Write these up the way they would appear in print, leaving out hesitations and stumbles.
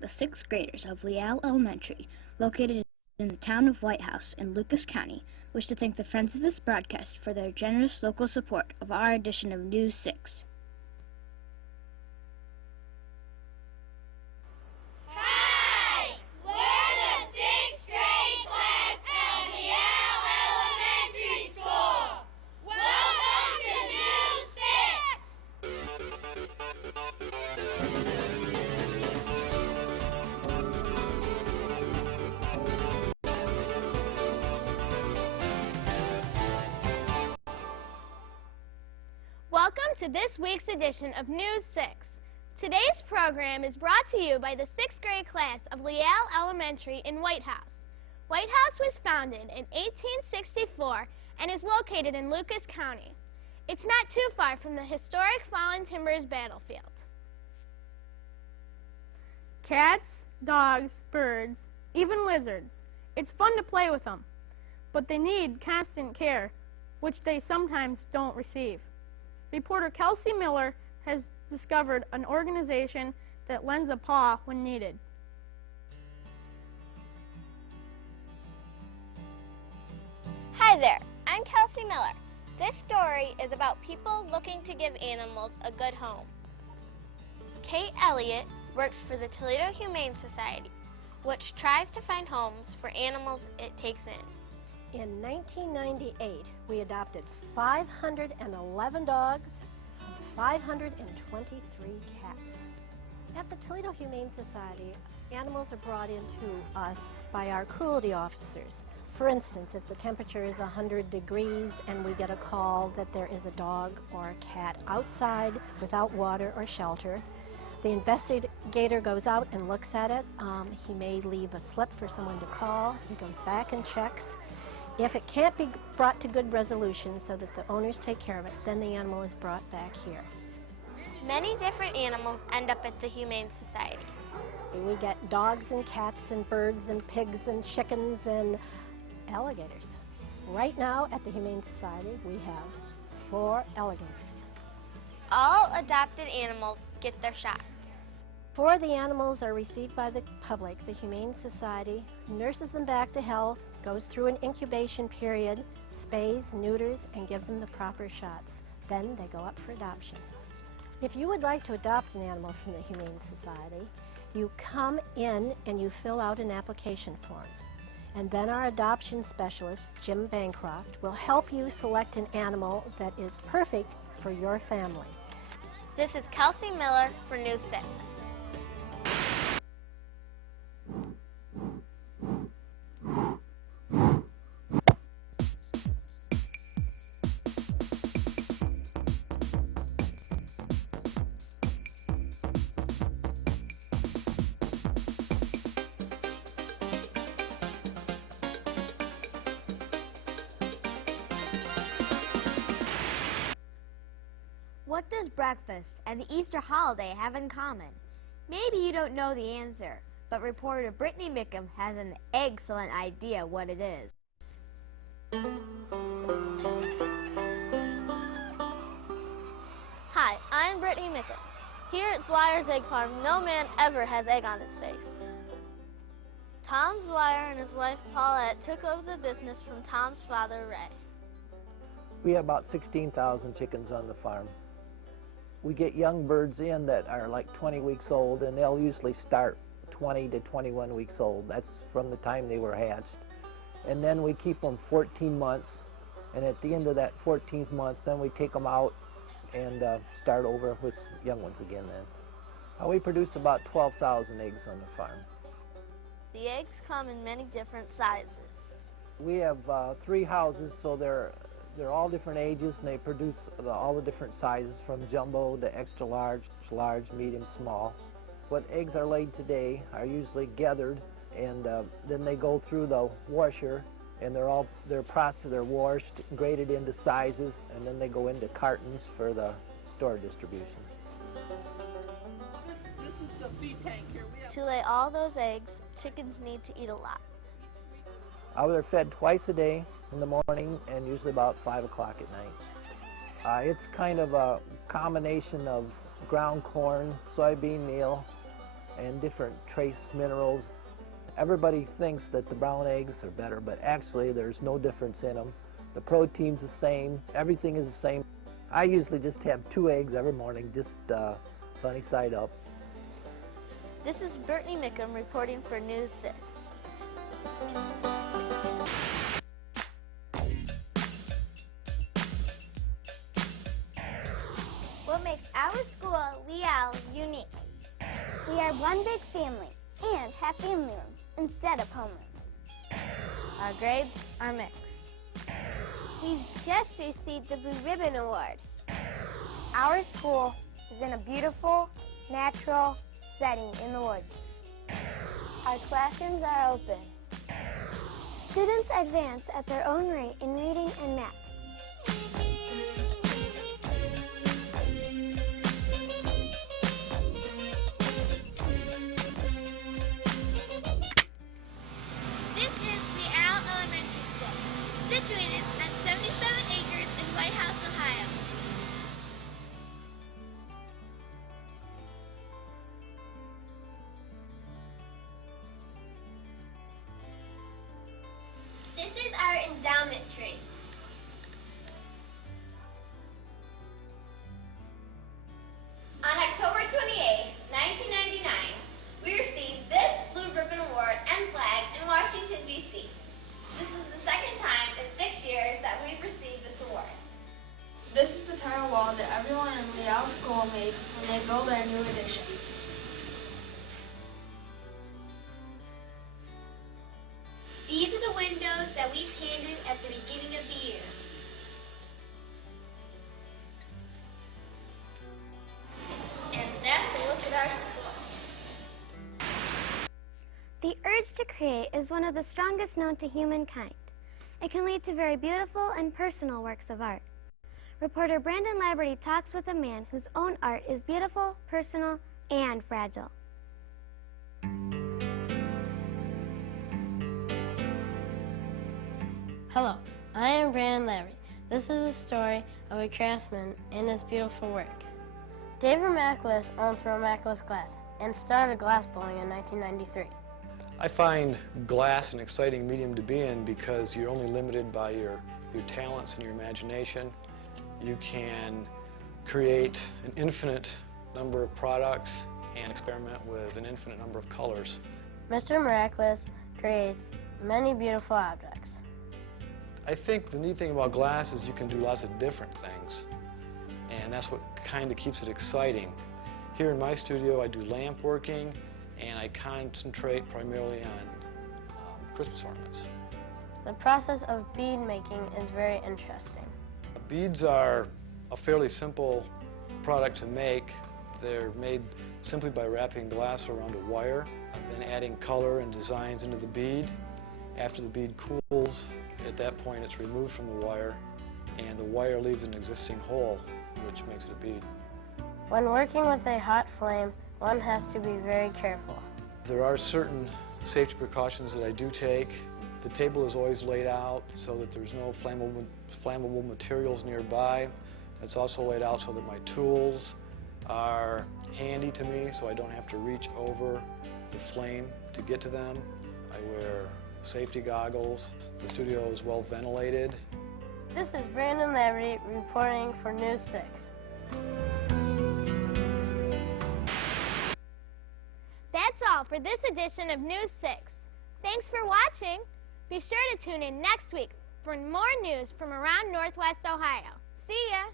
the 6th graders of Lial Elementary, located in the town of Whitehouse in Lucas County, wish to thank the friends of this broadcast for their generous local support of our edition of News 6. Hi! We're the 6th grade class of Lial Elementary School. Welcome to News 6. Welcome to this week's edition of News 6. Today's program is brought to you by the 6th grade class of Lial Elementary in Whitehouse. Whitehouse was founded in 1864 and is located in Lucas County. It's not too far from the historic Fallen Timbers battlefield. Cats, dogs, birds, even lizards. It's fun to play with them, but they need constant care, which they sometimes don't receive. Reporter Kelsey Miller has discovered an organization that lends a paw when needed. Hi there, I'm Kelsey Miller. This story is about people looking to give animals a good home. Kate Elliott works for the Toledo Humane Society, which tries to find homes for animals it takes in. In 1998, we adopted 511 dogs and 523 cats. At the Toledo Humane Society, animals are brought into us by our cruelty officers. For instance, if the temperature is 100 degrees and we get a call that there is a dog or a cat outside without water or shelter, the investigator goes out and looks at it. He may leave a slip for someone to call. He goes back and checks. If it can't be brought to good resolution so that the owners take care of it, then the animal is brought back here. Many different animals end up at the Humane Society. We get dogs and cats and birds and pigs and chickens and alligators. Right now at the Humane Society, we have 4 alligators. All adopted animals get their shots. Before the animals are received by the public, the Humane Society nurses them back to health, goes through an incubation period, spays, neuters, and gives them the proper shots. Then they go up for adoption. If you would like to adopt an animal from the Humane Society, you come in and you fill out an application form. And then our adoption specialist, Jim Bancroft, will help you select an animal that is perfect for your family. This is Kelsey Miller for News 6. What does breakfast and the Easter holiday have in common? Maybe you don't know the answer, but reporter Brittany Mickham has an excellent idea what it is. Hi, I'm Brittany Mickham. Here at Swire Egg Farm, no man ever has egg on his face. Tom Swire and his wife Paulette took over the business from Tom's father, Ray. We have about 16,000 chickens on the farm. We get young birds in that are like 20 weeks old, and they'll usually start 20 to 21 weeks old. That's from the time they were hatched. And then we keep them 14 months, and at the end of that 14th month, then we take them out and start over with young ones again then. We produce about 12,000 eggs on the farm. The eggs come in many different sizes. We have 3 houses, so they're all different ages, and they produce all the different sizes from jumbo to extra large, medium, small. What eggs are laid today are usually gathered, and then they go through the washer, and they're processed, they're washed, graded into sizes, and then they go into cartons for the store distribution. This is the feed tank here. To lay all those eggs, chickens need to eat a lot. They're fed twice a day, in the morning and usually about 5 o'clock at night. It's kind of a combination of ground corn, soybean meal, and different trace minerals. Everybody thinks that the brown eggs are better, but actually there's no difference in them. The protein's the same, everything is the same. I usually just have 2 eggs every morning, just sunny side up. This is Brittany Mickham reporting for News 6. What makes our school, Lial, unique? We are one big family and have family rooms instead of homerooms. Our grades are mixed. We've just received the Blue Ribbon Award. Our school is in a beautiful, natural setting in the woods. Our classrooms are open. Students advance at their own rate in reading and math. This is Lial Elementary School, situated at 77 acres in Whitehouse, Ohio. This is our endowment tree. On October 28, 1999, we received this Blue Ribbon Award and flag in Washington, D.C. This is the second time in 6 years that we've received this award. This is the tile wall that everyone in Lial School made when they built their new addition. These are the windows that we painted at the beginning of the year. And that's a look at our school. The urge to create is one of the strongest known to humankind. It can lead to very beautiful and personal works of art. Reporter Brandon Laberty talks with a man whose own art is beautiful, personal, and fragile. Hello, I am Brandon Laberty. This is a story of a craftsman and his beautiful work. Dave Ramaclis owns Ramaclis Glass and started glassblowing in 1993. I find glass an exciting medium to be in because you're only limited by your talents and your imagination. You can create an infinite number of products and experiment with an infinite number of colors. Mr. Ramaclis creates many beautiful objects. I think the neat thing about glass is you can do lots of different things, and that's what kind of keeps it exciting. Here in my studio, I do lamp working, and I concentrate primarily on Christmas ornaments. The process of bead making is very interesting. Beads are a fairly simple product to make. They're made simply by wrapping glass around a wire, and then adding color and designs into the bead. After the bead cools, at that point it's removed from the wire, and the wire leaves an existing hole, which makes it a bead. When working with a hot flame, one has to be very careful. There are certain safety precautions that I do take. The table is always laid out so that there's no flammable materials nearby. It's also laid out so that my tools are handy to me, so I don't have to reach over the flame to get to them. I wear safety goggles. The studio is well ventilated. This is Brandon Laberty reporting for News 6. That's all for this edition of News 6. Thanks for watching. Be sure to tune in next week for more news from around Northwest Ohio. See ya!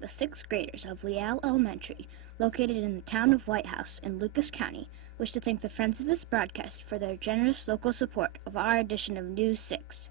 The 6th graders of Lial Elementary, located in the town of Whitehouse in Lucas County, wish to thank the friends of this broadcast for their generous local support of our edition of News 6.